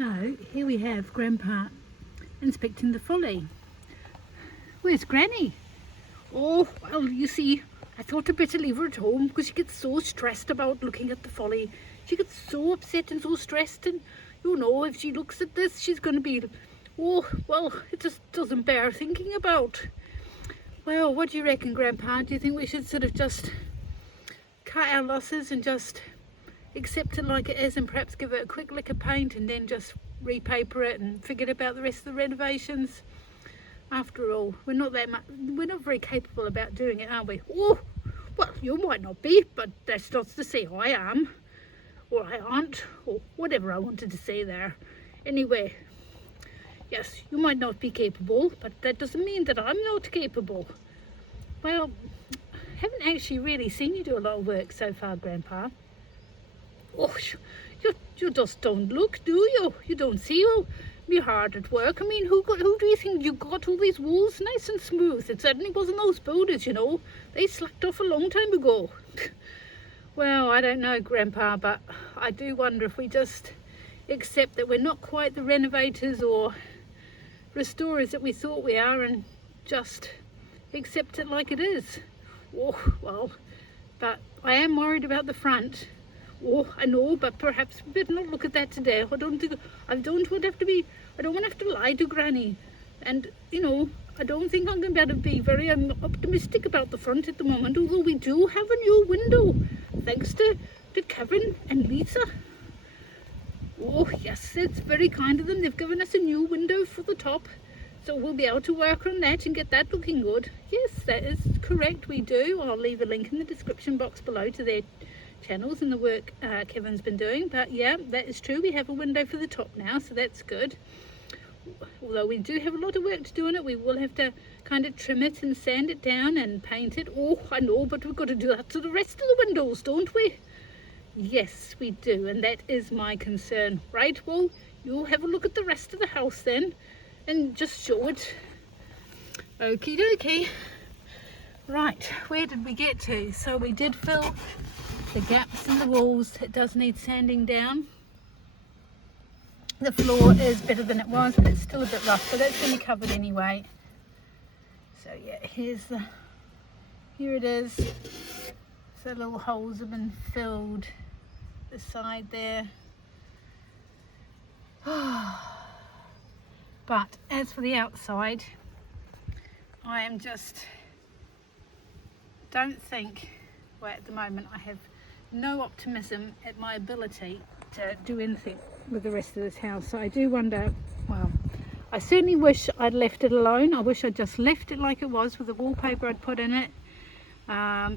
So here we have Grandpa inspecting the Folly. Where's Granny? Oh, well, you see, I thought I'd better leave her at home because she gets so stressed about looking at the Folly. She gets so upset and so stressed, and you know, if she looks at this, she's going to be, oh, well, it just doesn't bear thinking about. Well, what do you reckon, Grandpa? Do you think we should sort of just cut our losses and just accept it like it is, and perhaps give it a quick lick of paint and then just repaper it and forget about the rest of the renovations? After all, we're not very capable about doing it, are we? Oh, well, you might not be, but that's not to say I am, or I aren't, or whatever I wanted to say there. Anyway, yes, you might not be capable, but that doesn't mean that I'm not capable. Well, I haven't actually really seen you do a lot of work so far, Grandpa. Oh, you just don't look, do you? You don't seem be hard at work. I mean, who do you think you got all these walls nice and smooth? It certainly wasn't those builders, you know. They slacked off a long time ago. Well, I don't know, Grandpa, but I do wonder if we just accept that we're not quite the renovators or restorers that we thought we are, and just accept it like it is. Oh, well, but I am worried about the front. Oh, I know, but perhaps we better not look at that today. I don't want to have to lie to Granny. And, you know, I don't think I'm going to be able to be very optimistic about the front at the moment, although we do have a new window, thanks to Kevin and Lisa. Oh, yes, it's very kind of them. They've given us a new window for the top, so we'll be able to work on that and get that looking good. Yes, that is correct, we do. I'll leave a link in the description box below to their channels and the work Kevin's been doing. But yeah, that is true, we have a window for the top now, so that's good. Although we do have a lot of work to do on it, we will have to kind of trim it and sand it down and paint it. Oh, I know, but we've got to do that to the rest of the windows, don't we? Yes, we do, and that is my concern. Right, well, you'll have a look at the rest of the house then and just show it. Okie dokie. Right, where did we get to? So we did fill the gaps in the walls. It does need sanding down. The floor is better than it was, but it's still a bit rough, but that's going to be covered anyway. So yeah, here it is. So little holes have been filled this side there. But as for the outside, I am don't think, well, at the moment I have no optimism at my ability to do anything with the rest of this house. So I do wonder, well, I certainly wish I'd left it alone. I wish I'd just left it like it was with the wallpaper I'd put in it,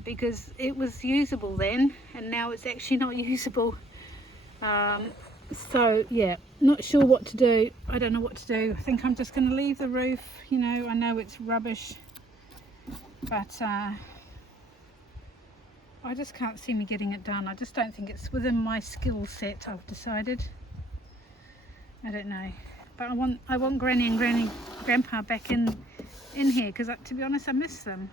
because it was usable then, and now it's actually not usable. So yeah, not sure what to do. I don't know what to do. I think I'm just going to leave the roof. You know, I know it's rubbish, but I just can't see me getting it done. I just don't think it's within my skill set, I've decided. I don't know, but I want Granny and Grandpa back in here, because to be honest, I miss them.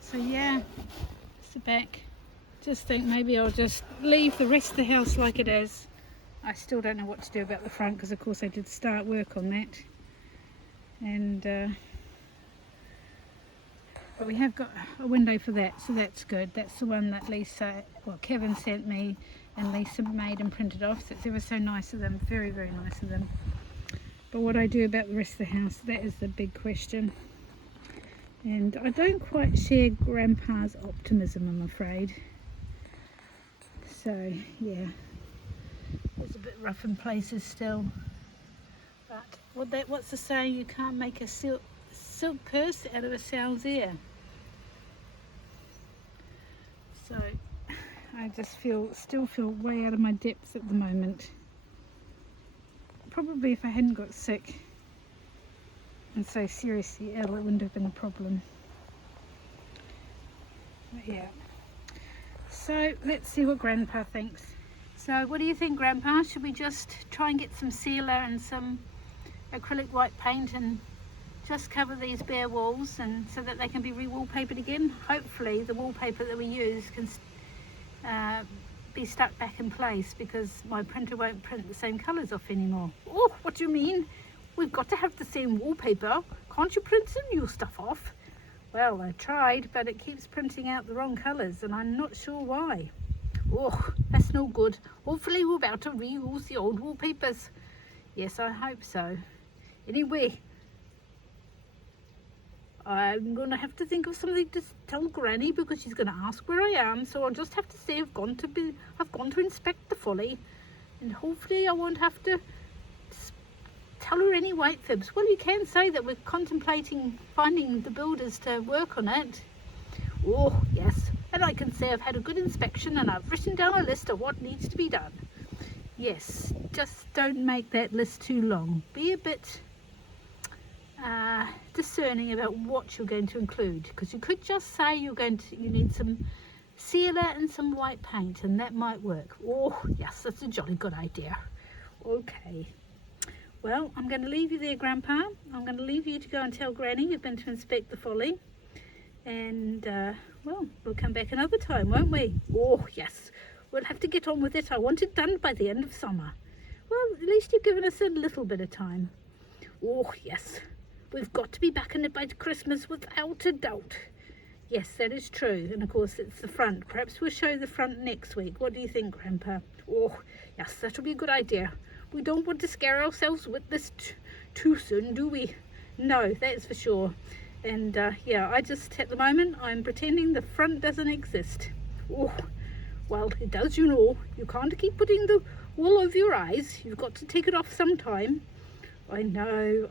So yeah, it's the back. Just think maybe I'll just leave the rest of the house like it is. I still don't know what to do about the front, because of course I did start work on that, and but we have got a window for that, so that's good. That's the one that Kevin sent me and Lisa made and printed off, so it's ever so nice of them, very, very nice of them. But what I do about the rest of the house, that is the big question. And I don't quite share Grandpa's optimism, I'm afraid. So yeah, it's a bit rough in places still. But what's the saying? You can't make a silk purse out of a sow's ear. So I just still feel way out of my depth at the moment. Probably if I hadn't got sick and so seriously ill, it wouldn't have been a problem. But yeah. So let's see what Grandpa thinks. So what do you think, Grandpa? Should we just try and get some sealer and some acrylic white paint and just cover these bare walls, and so that they can be re-wallpapered again? Hopefully the wallpaper that we use can be be stuck back in place because my printer won't print the same colours off anymore. Oh, what do you mean? We've got to have the same wallpaper. Can't you print some new stuff off? Well, I tried, but it keeps printing out the wrong colours and I'm not sure why. Oh, that's no good. Hopefully we're about to reuse the old wallpapers. Yes, I hope so. Anyway, I'm going to have to think of something to tell Granny because she's going to ask where I am. So I'll just have to say I've gone to inspect the Folly, and hopefully I won't have to tell her any white fibs. Well, you can say that we're contemplating finding the builders to work on it. Oh, yes. And I can say I've had a good inspection and I've written down a list of what needs to be done. Yes, just don't make that list too long. Be a bit discerning about what you're going to include, because you could just say you need some sealer and some white paint, and that might work. Oh, yes, that's a jolly good idea. Okay. Well, I'm going to leave you there, Grandpa. I'm going to leave you to go and tell Granny you've been to inspect the Folly. And, well, we'll come back another time, won't we? Oh, yes. We'll have to get on with it. I want it done by the end of summer. Well, at least you've given us a little bit of time. Oh, yes. We've got to be back in it by Christmas without a doubt. Yes, that is true. And, of course, it's the front. Perhaps we'll show the front next week. What do you think, Grandpa? Oh, yes, that'll be a good idea. We don't want to scare ourselves with this too soon, do we? No, that's for sure. And yeah, at the moment, I'm pretending the front doesn't exist. Oh, well, it does, you know. You can't keep putting the wool over your eyes. You've got to take it off sometime. I know.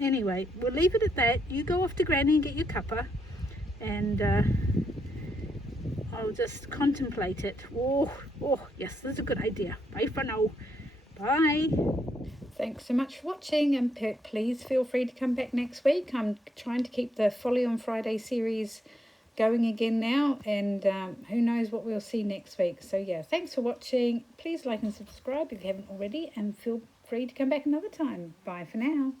Anyway, we'll leave it at that. You go off to Granny and get your cuppa. And I'll just contemplate it. Oh, yes, that's a good idea. Bye for now. Bye. Thanks so much for watching, and please feel free to come back next week. I'm trying to keep the Folly on Friday series going again now, and who knows what we'll see next week. So yeah, thanks for watching. Please like and subscribe if you haven't already, and feel free to come back another time. Bye for now.